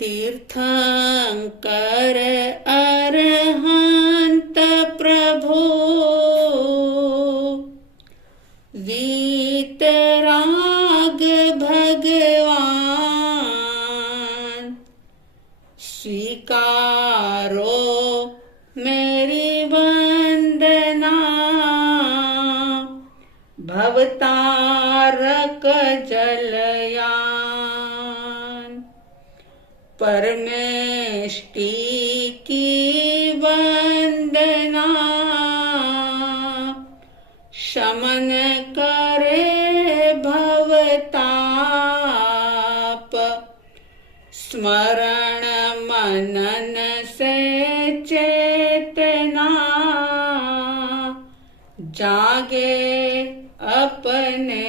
तीर्थंकर अरहंत प्रभो वीतराग भगवान, स्वीकारो मेरी वंदना, भवतारक जलयान। परमेष्टि की वंदना, शमन करे भवताप, स्मरण मनन से चेतना, जागे अपने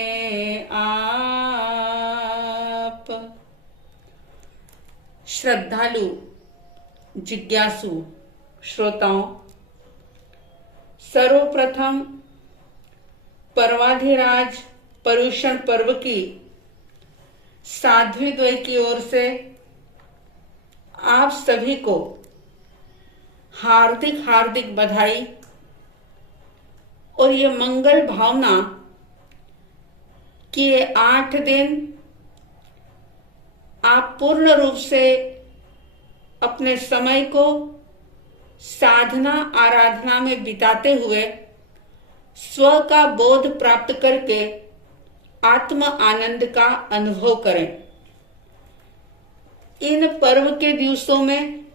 आप। श्रद्धालु जिज्ञासु श्रोताओं, सर्वप्रथम पर्वाधिराज पर्युषण पर्व की साध्वी द्वय की ओर से आप सभी को हार्दिक हार्दिक बधाई और ये मंगल भावना कि ये 8 दिन आप पूर्ण रूप से अपने समय को साधना आराधना में बिताते हुए स्व का बोध प्राप्त करके आत्म आनंद का अनुभव करें। इन पर्व के दिवसों में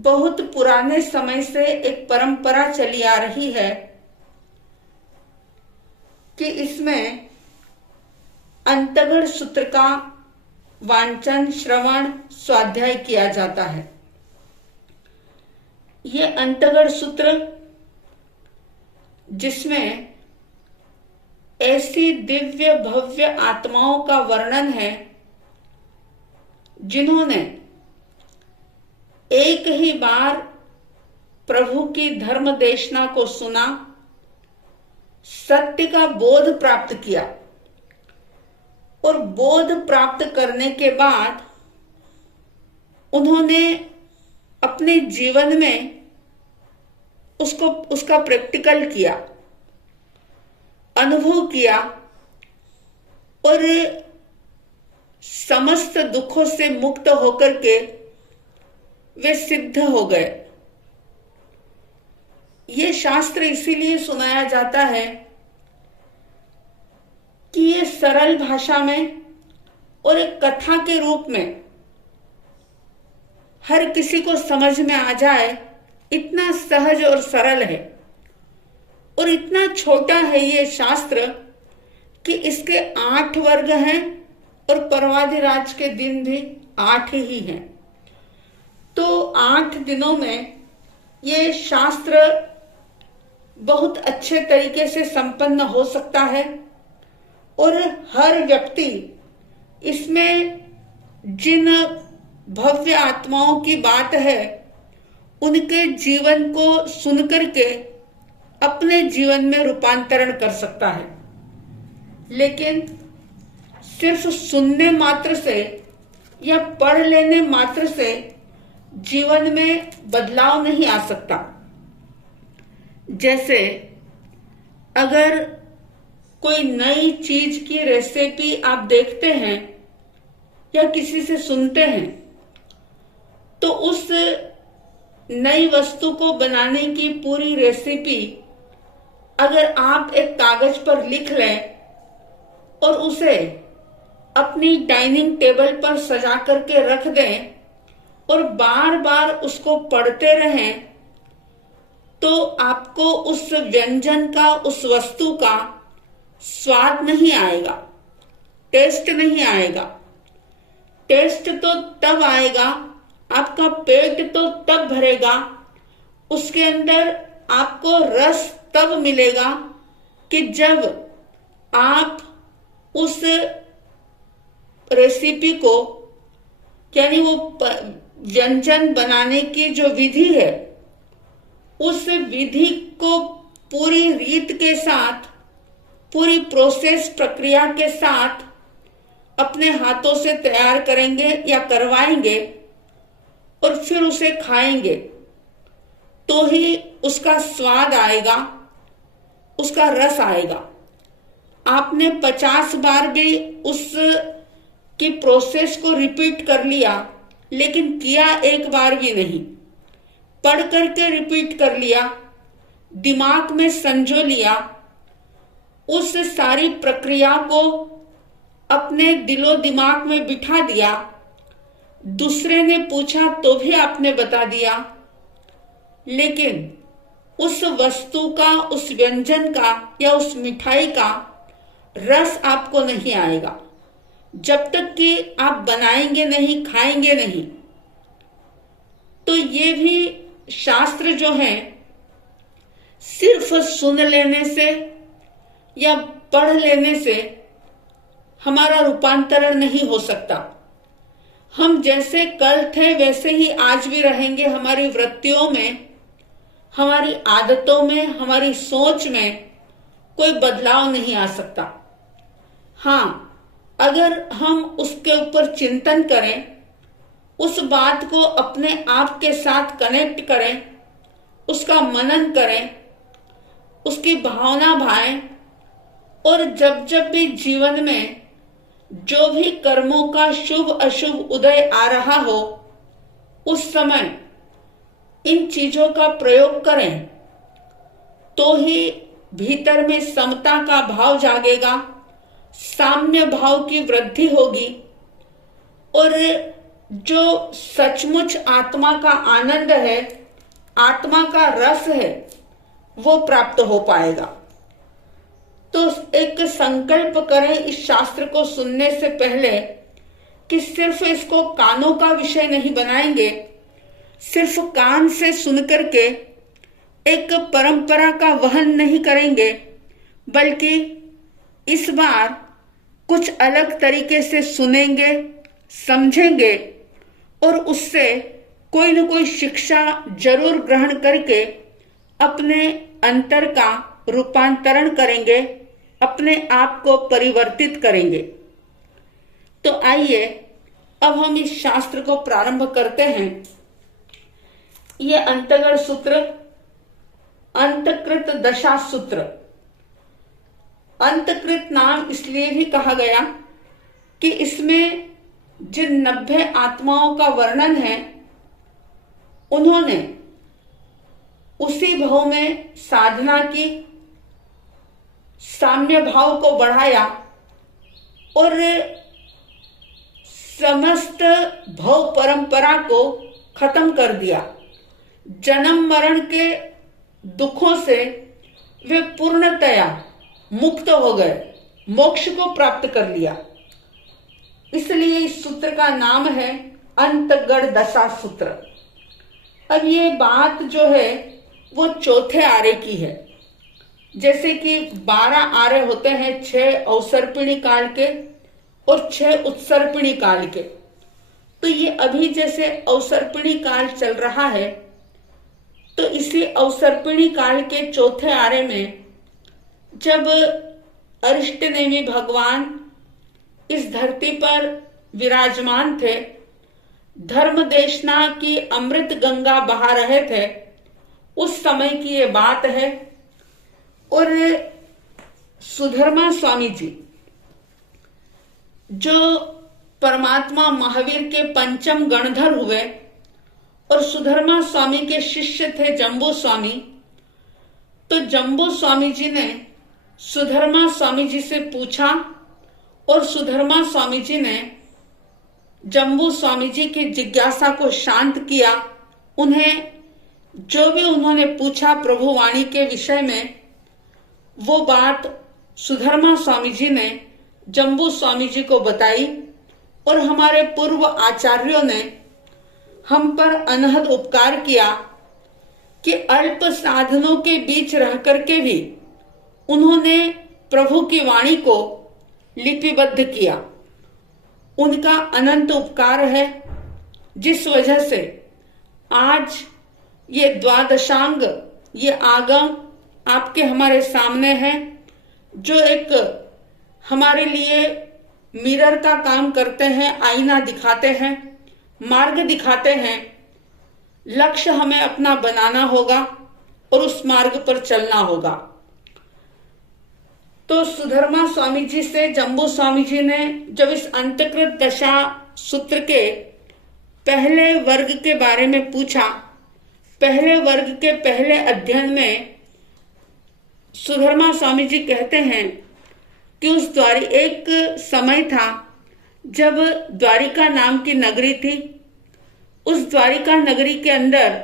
बहुत पुराने समय से एक परंपरा चली आ रही है कि इसमें अंतगढ़ सूत्र का वांचन श्रवण स्वाध्याय किया जाता है। ये अंतगढ़ सूत्र जिसमें ऐसी दिव्य भव्य आत्माओं का वर्णन है जिन्होंने एक ही बार प्रभु की धर्म देशना को सुना, सत्य का बोध प्राप्त किया और बोध प्राप्त करने के बाद उन्होंने अपने जीवन में उसका प्रैक्टिकल किया, अनुभव किया और समस्त दुखों से मुक्त होकर के वे सिद्ध हो गए। ये शास्त्र इसीलिए सुनाया जाता है कि ये सरल भाषा में और एक कथा के रूप में हर किसी को समझ में आ जाए, इतना सहज और सरल है और इतना छोटा है ये शास्त्र कि इसके 8 वर्ग हैं और पर्वाधिराज के दिन भी 8 ही हैं। तो 8 दिनों में ये शास्त्र बहुत अच्छे तरीके से संपन्न हो सकता है और हर व्यक्ति इसमें जिन भव्य आत्माओं की बात है उनके जीवन को सुनकर के अपने जीवन में रूपांतरण कर सकता है। लेकिन सिर्फ सुनने मात्र से या पढ़ लेने मात्र से जीवन में बदलाव नहीं आ सकता। जैसे अगर कोई नई चीज की रेसिपी आप देखते हैं या किसी से सुनते हैं तो उस नई वस्तु को बनाने की पूरी रेसिपी अगर आप एक कागज पर लिख लें और उसे अपनी डाइनिंग टेबल पर सजा करके रख दें और बार बार उसको पढ़ते रहें तो आपको उस व्यंजन का, उस वस्तु का स्वाद नहीं आएगा, टेस्ट नहीं आएगा। टेस्ट तो तब आएगा, आपका पेट तो तब भरेगा, उसके अंदर आपको रस तब मिलेगा कि जब आप उस रेसिपी को, यानी वो व्यंजन बनाने की जो विधि है उस विधि को पूरी रीत के साथ, पूरी प्रोसेस प्रक्रिया के साथ अपने हाथों से तैयार करेंगे या करवाएंगे और फिर उसे खाएंगे तो ही उसका स्वाद आएगा, उसका रस आएगा। आपने 50 बार भी उस की प्रोसेस को रिपीट कर लिया, लेकिन किया एक बार भी नहीं। पढ़ करके रिपीट कर लिया, दिमाग में संजो लिया, उस सारी प्रक्रिया को अपने दिलो दिमाग में बिठा दिया। दूसरे ने पूछा तो भी आपने बता दिया, लेकिन उस वस्तु का, उस व्यंजन का या उस मिठाई का रस आपको नहीं आएगा जब तक कि आप बनाएंगे नहीं, खाएंगे नहीं। तो ये भी शास्त्र जो है सिर्फ सुन लेने से या पढ़ लेने से हमारा रूपांतरण नहीं हो सकता। हम जैसे कल थे वैसे ही आज भी रहेंगे। हमारी वृत्तियों में, हमारी आदतों में, हमारी सोच में कोई बदलाव नहीं आ सकता। हाँ, अगर हम उसके ऊपर चिंतन करें, उस बात को अपने आप के साथ कनेक्ट करें, उसका मनन करें, उसकी भावना भाएं, और जब जब भी जीवन में जो भी कर्मों का शुभ अशुभ उदय आ रहा हो, उस समय इन चीजों का प्रयोग करें तो ही भीतर में समता का भाव जागेगा, साम्य भाव की वृद्धि होगी और जो सचमुच आत्मा का आनंद है, आत्मा का रस है, वो प्राप्त हो पाएगा। तो एक संकल्प करें इस शास्त्र को सुनने से पहले कि सिर्फ इसको कानों का विषय नहीं बनाएंगे, सिर्फ कान से सुन करके एक परंपरा का वहन नहीं करेंगे, बल्कि इस बार कुछ अलग तरीके से सुनेंगे, समझेंगे और उससे कोई न कोई शिक्षा जरूर ग्रहण करके अपने अंतर का रूपांतरण करेंगे, अपने आप को परिवर्तित करेंगे। तो आइए अब हम इस शास्त्र को प्रारंभ करते हैं। ये अंतगण सूत्र, अंतकृत दशा सूत्र। अंतकृत नाम इसलिए भी कहा गया कि इसमें जिन 90 आत्माओं का वर्णन है, उन्होंने उसी भाव में साधना की, साम्य भाव को बढ़ाया और समस्त भव परंपरा को खत्म कर दिया। जन्म मरण के दुखों से वे पूर्णतया मुक्त हो गए, मोक्ष को प्राप्त कर लिया। इसलिए इस सूत्र का नाम है अंतगण दशा सूत्र। अब ये बात जो है वो चौथे आरे की है। जैसे कि 12 आरे होते हैं, 6 अवसर्पिणी काल के और 6 उत्सर्पिणी काल के। तो ये अभी जैसे अवसर्पिणी काल चल रहा है, तो इसी अवसर्पिणी काल के चौथे आरे में जब अरिष्टनेमी भगवान इस धरती पर विराजमान थे, धर्म देशना की अमृत गंगा बहा रहे थे, उस समय की ये बात है। और सुधर्मा स्वामी जी जो परमात्मा महावीर के पंचम गणधर हुए और सुधर्मा स्वामी के शिष्य थे जम्बू स्वामी, तो जम्बू स्वामी जी ने सुधर्मा स्वामी जी से पूछा और सुधर्मा स्वामी जी ने जम्बू स्वामी जी की जिज्ञासा को शांत किया। उन्हें जो भी उन्होंने पूछा प्रभु वाणी के विषय में, वो बात सुधर्मा स्वामी जी ने जम्बू स्वामी जी को बताई और हमारे पूर्व आचार्यों ने हम पर अनहद उपकार किया कि अल्प साधनों के बीच रह करके भी उन्होंने प्रभु की वाणी को लिपिबद्ध किया। उनका अनंत उपकार है, जिस वजह से आज ये द्वादशांग, ये आगम आपके हमारे सामने है, जो एक हमारे लिए मिरर का काम करते हैं, आईना दिखाते हैं, मार्ग दिखाते हैं। लक्ष्य हमें अपना बनाना होगा और उस मार्ग पर चलना होगा। तो सुधर्मा स्वामी जी से जम्बू स्वामी जी ने जब इस अंतकृत दशा सूत्र के पहले वर्ग के बारे में पूछा, पहले वर्ग के पहले अध्ययन में सुधर्मा स्वामी जी कहते हैं कि एक समय था जब द्वारिका नाम की नगरी थी। उस द्वारिका नगरी के अंदर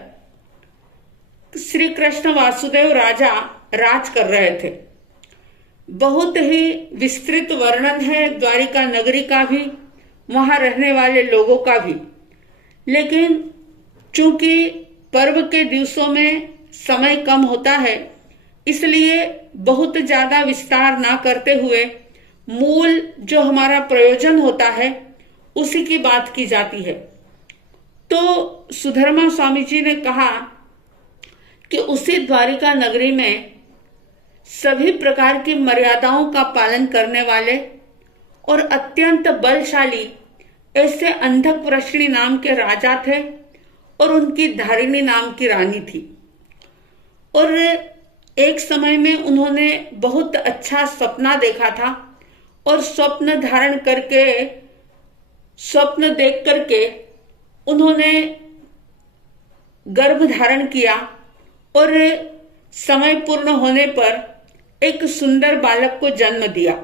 श्री कृष्ण वासुदेव राजा राज कर रहे थे। बहुत ही विस्तृत वर्णन है द्वारिका नगरी का भी, वहां रहने वाले लोगों का भी। लेकिन चूंकि पर्व के दिवसों में समय कम होता है, इसलिए बहुत ज्यादा विस्तार ना करते हुए मूल जो हमारा प्रयोजन होता है उसी की बात की जाती है। तो सुधर्मा स्वामी जी ने कहा कि उसी द्वारिका नगरी में सभी प्रकार की मर्यादाओं का पालन करने वाले और अत्यंत बलशाली ऐसे अंधकवृष्णि नाम के राजा थे और उनकी धारिणी नाम की रानी थी। और एक समय में उन्होंने बहुत अच्छा सपना देखा था और स्वप्न देख करके उन्होंने गर्भ धारण किया और समय पूर्ण होने पर एक सुंदर बालक को जन्म दिया।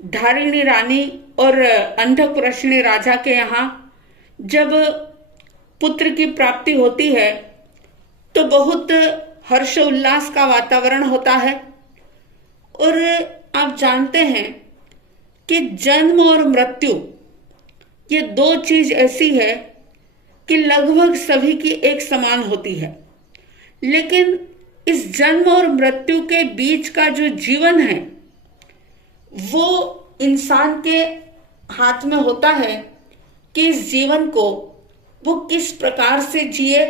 धारिणी रानी और अंधकवृष्णि राजा के यहाँ जब पुत्र की प्राप्ति होती है तो बहुत हर्ष उल्लास का वातावरण होता है। और आप जानते हैं कि जन्म और मृत्यु ये दो चीज ऐसी है कि लगभग सभी की एक समान होती है। लेकिन इस जन्म और मृत्यु के बीच का जो जीवन है वो इंसान के हाथ में होता है कि इस जीवन को वो किस प्रकार से जिए।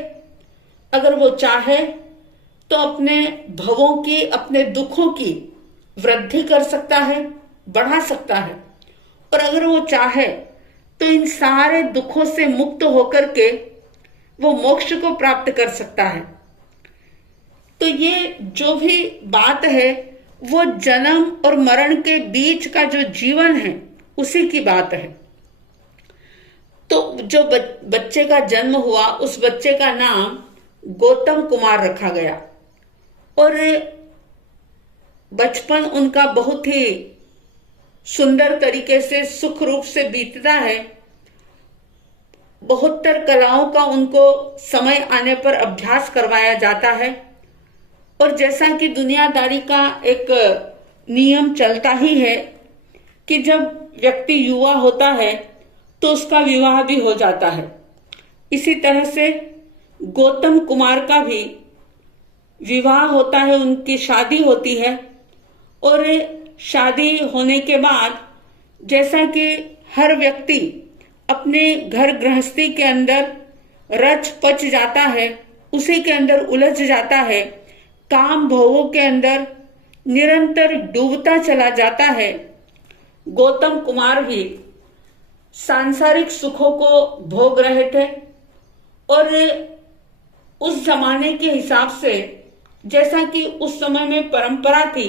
अगर वो चाहे तो अपने भवों की, अपने दुखों की वृद्धि कर सकता है, बढ़ा सकता है, और अगर वो चाहे तो इन सारे दुखों से मुक्त होकर के वो मोक्ष को प्राप्त कर सकता है। तो ये जो भी बात है वो जन्म और मरण के बीच का जो जीवन है उसी की बात है। तो जो बच्चे का जन्म हुआ उस बच्चे का नाम गौतम कुमार रखा गया और बचपन उनका बहुत ही सुंदर तरीके से सुख रूप से बीतता है। 72 कलाओं का उनको समय आने पर अभ्यास करवाया जाता है। और जैसा कि दुनियादारी का एक नियम चलता ही है कि जब व्यक्ति युवा होता है तो उसका विवाह भी हो जाता है, इसी तरह से गौतम कुमार का भी विवाह होता है, उनकी शादी होती है। और शादी होने के बाद जैसा कि हर व्यक्ति अपने घर गृहस्थी के अंदर रच पच जाता है, उसी के अंदर उलझ जाता है, काम भोगों के अंदर निरंतर डूबता चला जाता है, गौतम कुमार भी सांसारिक सुखों को भोग रहे थे। और उस जमाने के हिसाब से जैसा कि उस समय में परंपरा थी,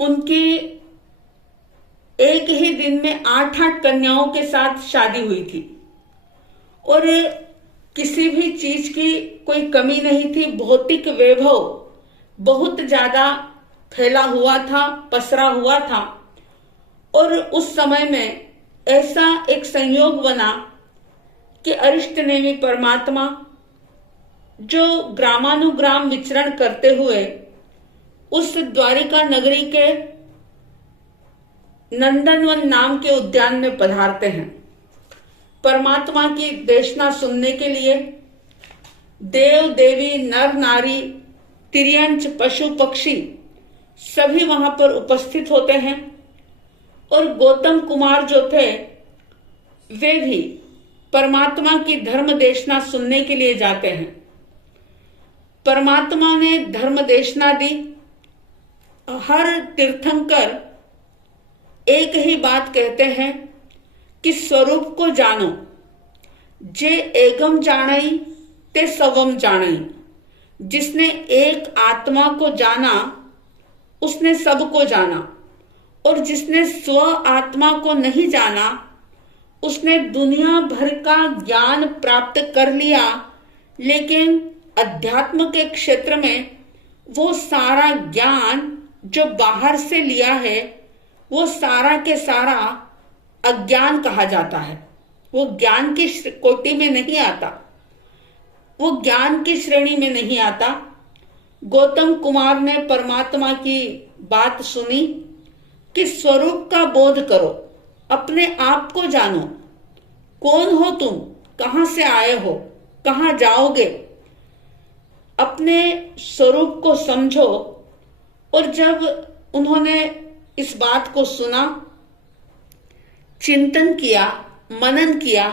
उनकी एक ही दिन में 8-8 कन्याओं के साथ शादी हुई थी और किसी भी चीज की कोई कमी नहीं थी। भौतिक वैभव बहुत ज्यादा फैला हुआ था, पसरा हुआ था। और उस समय में ऐसा एक संयोग बना कि अरिष्ट नेमि परमात्मा जो ग्रामानुग्राम विचरण करते हुए उस द्वारिका नगरी के नंदनवन नाम के उद्यान में पधारते हैं परमात्मा की देशना सुनने के लिए। देव देवी नर नारी तिर्यंच पशु पक्षी सभी वहां पर उपस्थित होते हैं। और गौतम कुमार जो थे वे भी परमात्मा की धर्म देशना सुनने के लिए जाते हैं। परमात्मा ने धर्म देशना दी हर तीर्थंकर एक ही बात कहते हैं कि स्वरूप को जानो, जे एगम जानई ते सवम जानई। जिसने एक आत्मा को जाना उसने सबको जाना, और जिसने स्व आत्मा को नहीं जाना उसने दुनिया भर का ज्ञान प्राप्त कर लिया, लेकिन अध्यात्म के क्षेत्र में वो सारा ज्ञान जो बाहर से लिया है वो सारा के सारा अज्ञान कहा जाता है। वो ज्ञान की कोटि में नहीं आता, वो ज्ञान की श्रेणी में नहीं आता। गौतम कुमार ने परमात्मा की बात सुनी कि स्वरूप का बोध करो, अपने आप को जानो, कौन हो तुम, कहां से आए हो, कहां जाओगे, अपने स्वरूप को समझो। और जब उन्होंने इस बात को सुना, चिंतन किया, मनन किया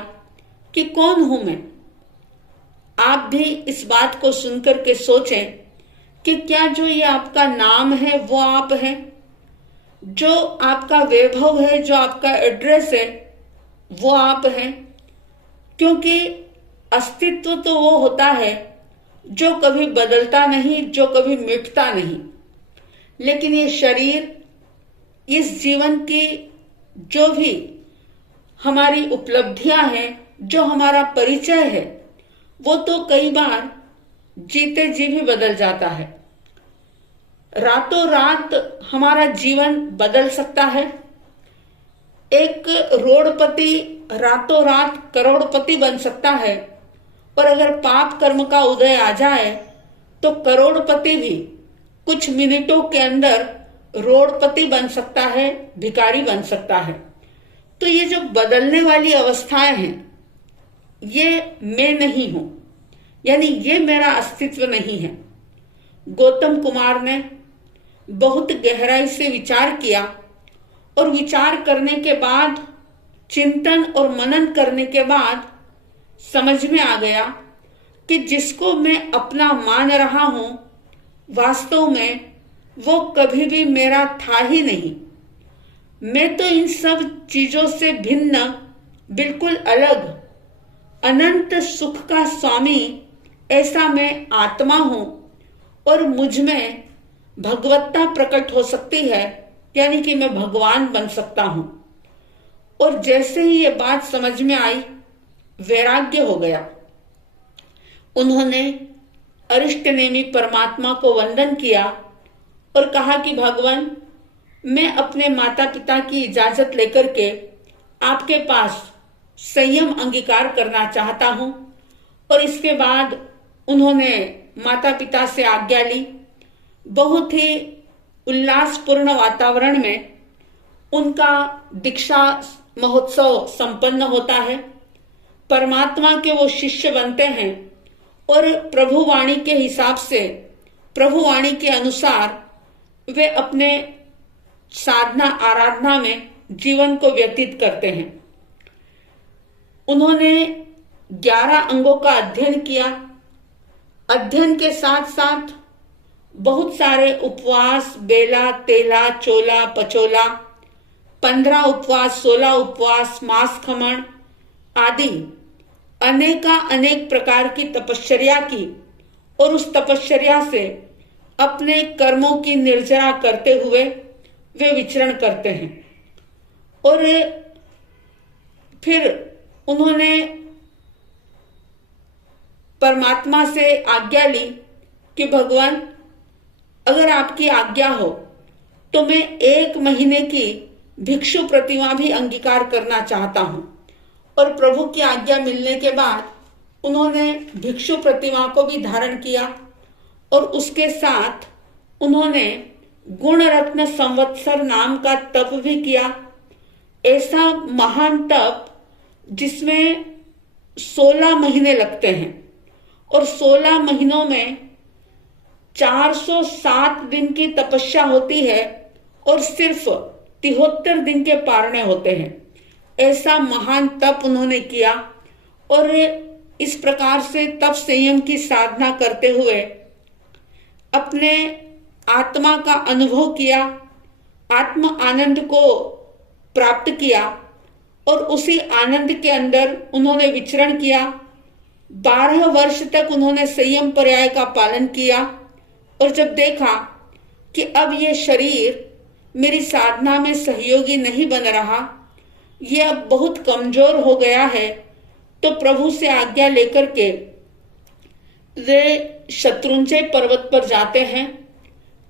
कि कौन हूं मैं, आप भी इस बात को सुनकर के सोचें कि क्या जो ये आपका नाम है वो आप हैं, जो आपका वैभव है, जो आपका एड्रेस है वो आप हैं। क्योंकि अस्तित्व तो वो होता है जो कभी बदलता नहीं, जो कभी मिटता नहीं। लेकिन ये शरीर, इस जीवन की जो भी हमारी उपलब्धियां हैं, जो हमारा परिचय है, वो तो कई बार जीते जी भी बदल जाता है। रातों रात हमारा जीवन बदल सकता है। एक रोडपति रातों रात करोड़पति बन सकता है, और अगर पाप कर्म का उदय आ जाए तो करोड़पति भी कुछ मिनटों के अंदर रोडपति बन सकता है, भिखारी बन सकता है। तो ये जो बदलने वाली अवस्थाएं हैं, ये मैं नहीं हूं, यानी ये मेरा अस्तित्व नहीं है। गौतम कुमार ने बहुत गहराई से विचार किया, और विचार करने के बाद, चिंतन और मनन करने के बाद समझ में आ गया कि जिसको मैं अपना मान रहा हूं, वास्तव में वो कभी भी मेरा था ही नहीं। मैं तो इन सब चीजों से भिन्न, बिल्कुल अलग, अनंत सुख का स्वामी, ऐसा मैं आत्मा हूं, और मुझ में भगवत्ता प्रकट हो सकती है, यानी कि मैं भगवान बन सकता हूं। और जैसे ही ये बात समझ में आई, वैराग्य हो गया। उन्होंने अरिष्टनेमी परमात्मा को वंदन किया और कहा कि भगवान, मैं अपने माता पिता की इजाजत लेकर के आपके पास संयम अंगीकार करना चाहता हूं। और इसके बाद उन्होंने माता पिता से आज्ञा ली। बहुत ही उल्लासपूर्ण वातावरण में उनका दीक्षा महोत्सव संपन्न होता है। परमात्मा के वो शिष्य बनते हैं, और प्रभुवाणी के हिसाब से, प्रभुवाणी के अनुसार वे अपने साधना आराधना में जीवन को व्यतीत करते हैं। उन्होंने 11 अंगों का अध्ययन किया। अध्ययन के साथ साथ बहुत सारे उपवास, बेला, तेला, चोला, पचोला, 15 उपवास, 16 उपवास, मास खमन आदि अनेक प्रकार की तपश्चर्या की, और उस तपश्चर्या से अपने कर्मों की निर्जरा करते हुए वे विचरण करते हैं। और फिर उन्होंने परमात्मा से आज्ञा ली कि भगवान, अगर आपकी आज्ञा हो तो मैं 1 महीने की भिक्षु प्रतिमा भी अंगीकार करना चाहता हूं। और प्रभु की आज्ञा मिलने के बाद उन्होंने भिक्षु प्रतिमा को भी धारण किया, और उसके साथ उन्होंने गुण रत्न संवत्सर नाम का तप भी किया। ऐसा महान तप जिसमें 16 महीने लगते हैं, और 16 महीनों में 407 दिन की तपस्या होती है, और सिर्फ 73 दिन के पारणे होते हैं। ऐसा महान तप उन्होंने किया, और इस प्रकार से तप संयम की साधना करते हुए अपने आत्मा का अनुभव किया, आत्म आनंद को प्राप्त किया और उसी आनंद के अंदर उन्होंने विचरण किया। 12 वर्ष तक उन्होंने संयम पर्याय का पालन किया और जब देखा कि अब ये शरीर मेरी साधना में सहयोगी नहीं बन रहा, ये अब बहुत कमजोर हो गया है, तो प्रभु से आज्ञा लेकर के वे शत्रुंजय पर्वत पर जाते हैं।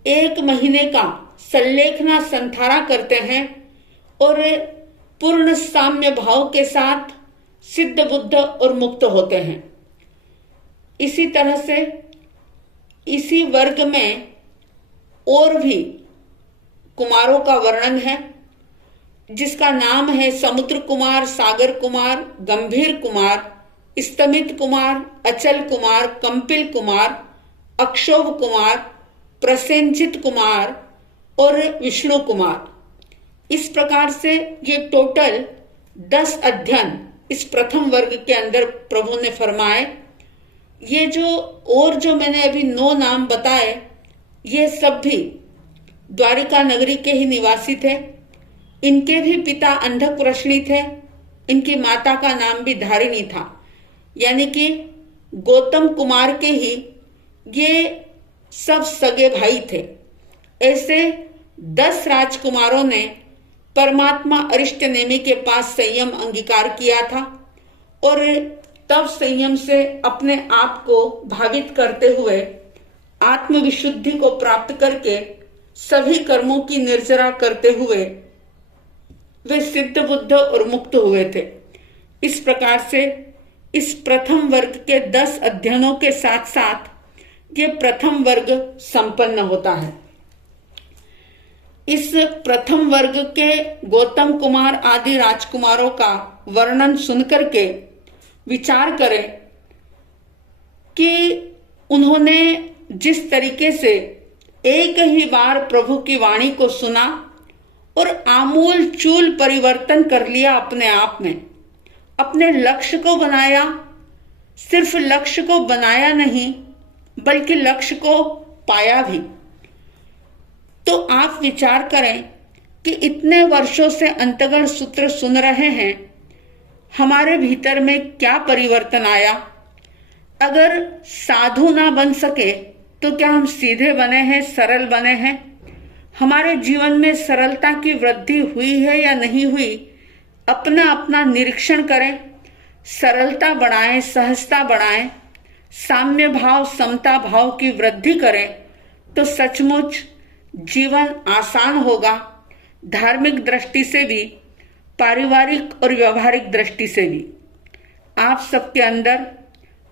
1 महीने का संलेखना संथारा करते हैं और पूर्ण साम्य भाव के साथ सिद्ध बुद्ध और मुक्त होते हैं। इसी तरह से इसी वर्ग में और भी कुमारों का वर्णन है, जिसका नाम है समुद्र कुमार, सागर कुमार, गंभीर कुमार, स्तमित कुमार, अचल कुमार, कंपिल कुमार, अक्षोभ कुमार, प्रसेनजित कुमार और विष्णु कुमार। इस प्रकार से ये टोटल 10 अध्ययन इस प्रथम वर्ग के अंदर प्रभु ने फरमाए। ये जो मैंने अभी 9 नाम बताए, ये सब भी द्वारिका नगरी के ही निवासी थे। इनके भी पिता अंधक प्रश्नी थे, इनकी माता का नाम भी धारिणी था, यानी कि गौतम कुमार के ही ये सब सगे भाई थे। ऐसे 10 राजकुमारों ने परमात्मा अरिष्ट नेमि के पास संयम अंगीकार किया था और तब संयम से अपने आप को भावित करते हुए आत्मविशुद्धि को प्राप्त करके सभी कर्मों की निर्जरा करते हुए वे सिद्ध बुद्ध और मुक्त हुए थे। इस प्रकार से इस प्रथम वर्ग के 10 अध्ययनों के साथ साथ ये प्रथम वर्ग संपन्न होता है। इस प्रथम वर्ग के गौतम कुमार आदि राजकुमारों का वर्णन सुनकर के विचार करें कि उन्होंने जिस तरीके से एक ही बार प्रभु की वाणी को सुना और आमूल चूल परिवर्तन कर लिया अपने आप में, अपने लक्ष्य को बनाया। सिर्फ लक्ष्य को बनाया नहीं बल्कि लक्ष्य को पाया भी। तो आप विचार करें कि इतने वर्षों से अंतगण सूत्र सुन रहे हैं, हमारे भीतर में क्या परिवर्तन आया। अगर साधु ना बन सके तो क्या हम सीधे बने हैं, सरल बने हैं? हमारे जीवन में सरलता की वृद्धि हुई है या नहीं हुई, अपना अपना निरीक्षण करें। सरलता बढ़ाएं, सहजता बढ़ाएं, साम्य भाव, समता भाव की वृद्धि करें तो सचमुच जीवन आसान होगा, धार्मिक दृष्टि से भी, पारिवारिक और व्यवहारिक दृष्टि से भी। आप सबके अंदर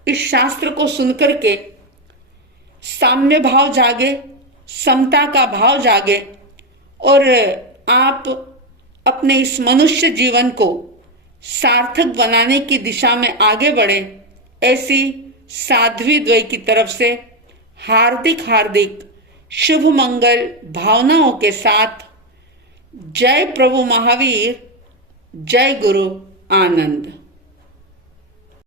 इस शास्त्र को सुनकर के साम्य भाव जागे, समता का भाव जागे और आप अपने इस मनुष्य जीवन को सार्थक बनाने की दिशा में आगे बढ़े। ऐसी साध्वी द्वय की तरफ से हार्दिक हार्दिक शुभ मंगल भावनाओं के साथ जय प्रभु महावीर, जय गुरु आनंद।